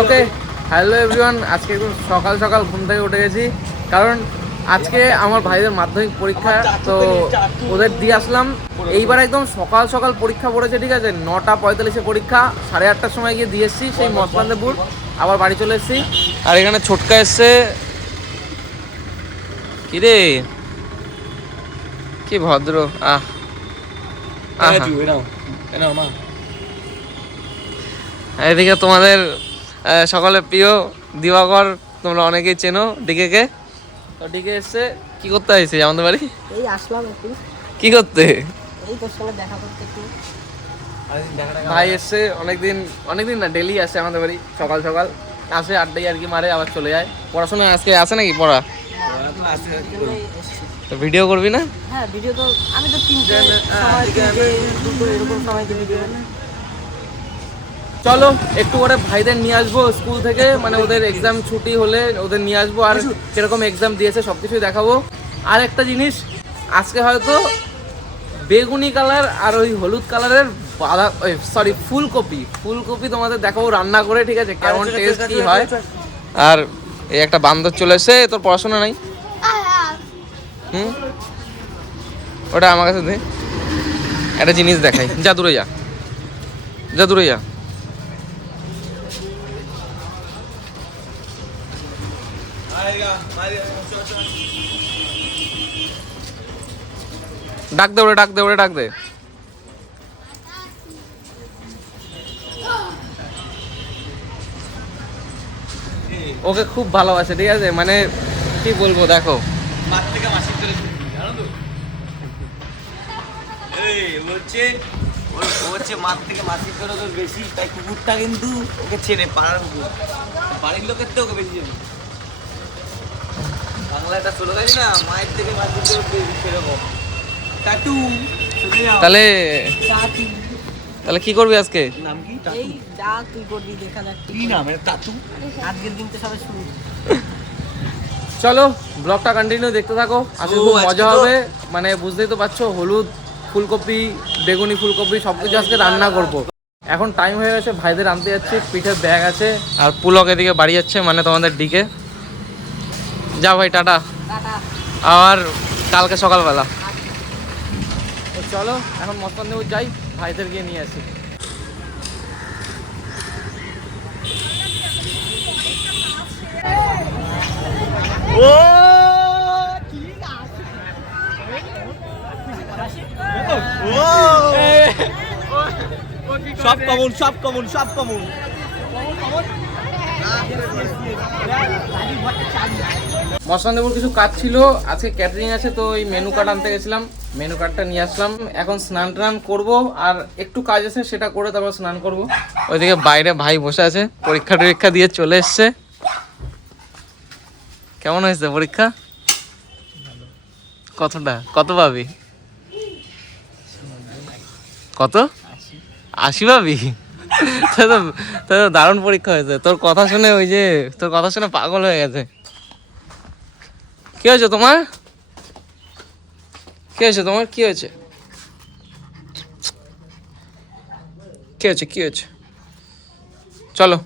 ওকে, hello everyone. আজকে একটু সকাল সকাল ঘুম থেকে উঠে গেছি, কারণ আজকে আমার ভাইদের মাধ্যমিক পরীক্ষা, তো ওদের দিয়ে আসলাম। এইবার একদম সকাল সকাল পরীক্ষা পড়েছে, ঠিক আছে? 9:45-এ পরীক্ষা, 8:30-টার সময় গিয়ে দিয়ে এসেছি সেই মসলান্দেপুর, আবার বাড়ি চলে এসেছি। আর এখানে ছোটকা এসছে। কিরে কি ভদ্র, আহ এদিকে তোমাদের সকলের প্রিয় দিবাকর, তোমরা অনেকেই চেনো ডিকে। তো ডিকে এসছে, কি করতে আসছে আমাদের বাড়ি? এই আসলাম একটু, কি করতে? এই তোর সঙ্গে দেখা করতে একটু। ভাই এসছে অনেকদিন না, ডেলি আসে আমাদের বাড়ি। সকাল সকাল আসে, আড্ডাই আর কি মারে, আবার চলে যায়। পড়াশোনা আজকে আছে নাকি পড়া? তো ভিডিও করবি না? হ্যাঁ, ভিডিও তো আমি তো 3টে সময়, 3টে 2টো এরকম সময় ভিডিও। চলো একটু পরে ভাইদের নিয়ে আসবো স্কুল থেকে, মানে ওদের এক্সাম ছুটি হলে ওদের নিয়ে আসবো, আর কিরকম এক্সাম দিয়েছে সব কিছুই দেখাবো। আর একটা জিনিস, আজকে হয়তো বেগুনি কালার আর ওই হলুদ কালারের ফুলকপি তোমাদের দেখাবো রান্না করে, ঠিক আছে? কেমন টেস্ট কি হয়। আর এই একটা বান্দর চলে এসে, তোর পড়াশোনা নাই? ওটা আমার কাছে দে, একটা জিনিস দেখাই। যা দূরে যা। ডাক দে ডাক দে। ওকে খুব ভালোবাসে, ঠিক আছে? মানে কি বলবো, দেখো মাঠ থেকে মাসি ধরে জানো তো, বলছে মাঠ থেকে মাসি ধরে তোর বেশি, তাই কুকুরটা কিন্তু ওকে চেনে, পাড়ার কুকুর, বাড়ির লোকের তো ওকে বেশি চেনে। বাংলাটা চলে গেছে না, মায়ের থেকে মাসি ধরে সেরকম। টাটু তাহলে কি করবি আজকে? নাম কি? এই যা তুই করবি দেখা যাক। কি নাম এটা? টাটু? আজকের দিন তো সবাই শুরু। চলো ব্লগটা কন্টিনিউ দেখতে থাকো, আজকে খুব মজা হবে। মানে বুঝতেই তো পারছো, হলুদ ফুলকপি, বেগুনি ফুলকপি সবকিছু আজকে রান্না করব। এখন টাইম হয়ে গেছে, ভাইদের আনতে যাচ্ছি, পিঠের ব্যাগ আছে, আর পুলক এদিকে বাড়ি যাচ্ছে, মানে তোমাদের দিকে। যা ভাই, টাটা। আর কালকে সকালবেলা। তো চলো এখন মস্তানদেপুর যাই, ভাইদের গিয়ে নিয়ে আসি। সব কমন। মস্তানদেপুর কিছু কাজ ছিল, আজকে ক্যাটারিং আছে, তো ওই মেনু কার্ড আনতে গেছিলাম, মেনু কার্ডটা নিয়ে আসলাম। এখন স্নান টান করবো, আর একটু কাজ আছে সেটা করে তারপর স্নান করব। ওইদিকে বাইরে ভাই বসে আছে, পরীক্ষা দিয়ে চলে এসছে। কেমন হয়েছে পরীক্ষা? কত পাবি? কত? 80 পাবি? তো দারুণ পরীক্ষা হয়েছে। তোর কথা শুনে পাগল হয়ে গেছে। কি হয়েছে তোমার? কি হয়েছে? চলো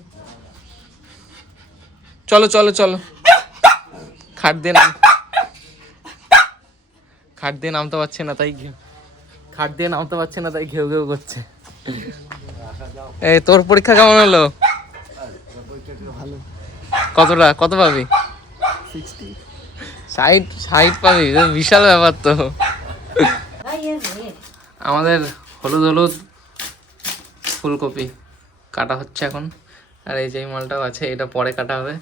খাট দিয়ে নামতে পারছে না, তাই ঘেউ ঘেউ করছে। এই তোর পরীক্ষা কেমন হলো? কত পাবি? 60 পাবি? বিশাল ব্যাপার তো। আমাদের হলুদ ফুলকপি কাটা হচ্ছে এখন, আর এই যে মালটাও আছে, এটা পরে কাটা হবে।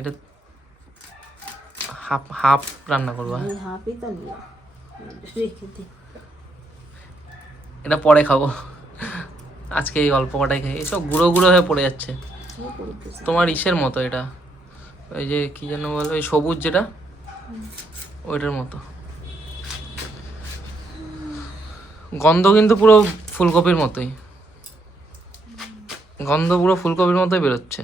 এটা হাফ রান্না করবা? এটা পরে খাবো, আজকে এই অল্প কটাই খাই। এসব গুঁড়ো হয়ে পড়ে যাচ্ছে, তোমার ইসের মতো। এটা ওই যে কি যেন বলে, ওই সবুজ যেটা, ওইটার মতো গন্ধ, কিন্তু পুরো ফুলকপির মতোই বেরোচ্ছে।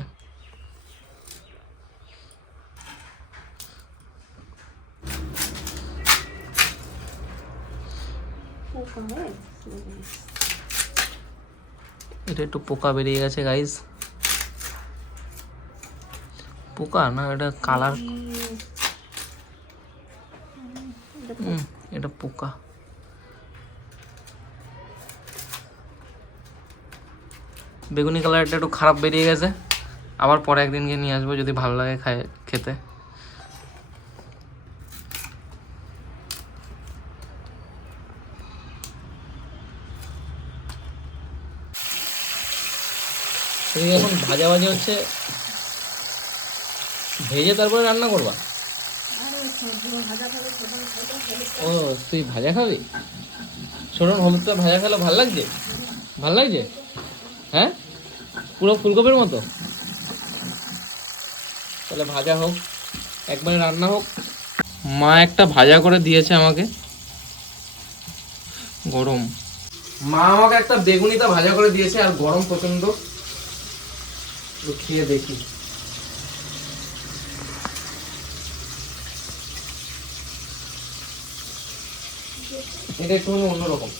এটা একটু পোকা বেরিয়ে গেছে গাইস, পোকা না এটা কালার, এটা পোকা। বেগুনি কালারটা একটু খারাপ বেরিয়ে গেছে, আবার পরে একদিন গিয়ে নিয়ে আসবো যদি ভালো লাগে খেতে। এখন ভাজা ভাজা হচ্ছে, ভেজে তারপরে রান্না করবা? ও তুই ভাজা খাবি? ছোটন হলুদটা ভাজা খেলে ভাল লাগছে? ভাল লাগছে? হ্যাঁ, পুরো ফুলকপির মতো। তাহলে ভাজা হোক, একবারে রান্না হোক। মা একটা ভাজা করে দিয়েছে আমাকে, গরম। মা আমাকে একটা বেগুনিটা ভাজা করে দিয়েছে, আর গরম প্রচন্ড, খেয়ে দেখি। এটা একটু অন্যরকম,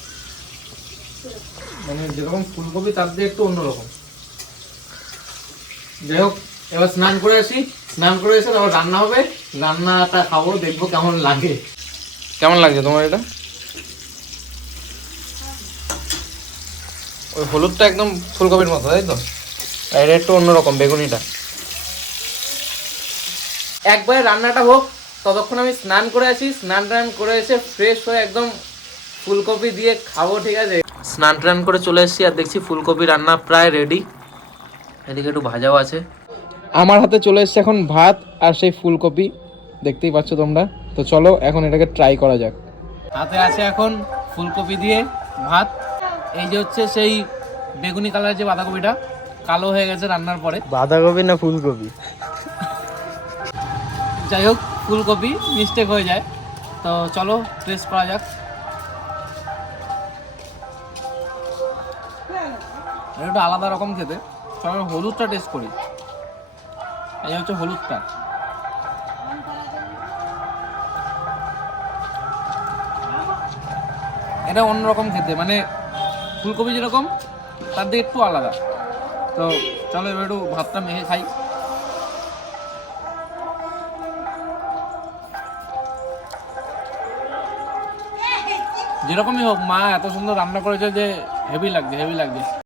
মানে যেরকম ফুলকপি তার দিয়ে একটু অন্যরকম। যাই হোক, এবার স্নান করে আসি, স্নান করে এসে তারপর রান্না হবে, রান্নাটা খাবো, দেখবো কেমন লাগে। কেমন লাগছে তোমার এটা? ওই হলুদটা একদম ফুলকপির মতো, তাই তো? এটা একটু অন্যরকম বেগুনিটা। একবারে রান্নাটা হোক, ততক্ষণ আমি স্নান করে আসি, স্নান টান করে এসে ফ্রেশ হয়ে একদম ফুলকপি দিয়ে খাবো, ঠিক আছে? স্নান টান করে চলে এসেছি, আর দেখছি ফুলকপি রান্না প্রায় রেডি। এদিকে একটু ভাজাও আছে। আমার হাতে চলে এসছে এখন ভাত আর সেই ফুলকপি, দেখতেই পাচ্ছ তোমরা। তো চলো এখন এটাকে ট্রাই করা যাক। হাতে আছে এখন ফুলকপি দিয়ে ভাত। এই যে হচ্ছে সেই বেগুনি কালার যে বাঁধাকপিটা, কালো হয়ে গেছে রান্নার পরে। বাঁধাকপি না ফুলকপি? যাই হোক, ফুলকপি মিস্টেক হয়ে যায়। তো চলো টেস্ট করা যাক। এটা একটু আলাদা রকম খেতে। চলো হলুদটা টেস্ট করি। এই হচ্ছে হলুদটা। এটা অন্যরকম খেতে, মানে ফুলকপি যেরকম তার থেকে একটু আলাদা। তো চলো এবার একটু ভাতটা মেখে খাই। যেরকমই হোক, মা এত সুন্দর রান্না করেছে যে হেভি লাগছে, হেভি লাগছে।